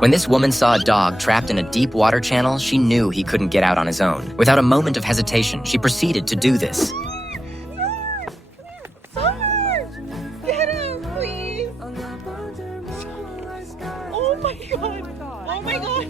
When this woman saw a dog trapped in a deep water channel, she knew he couldn't get out on his own. Without a moment of hesitation, she proceeded to do this. Sarge! Get him, please! Oh my god! Oh my god!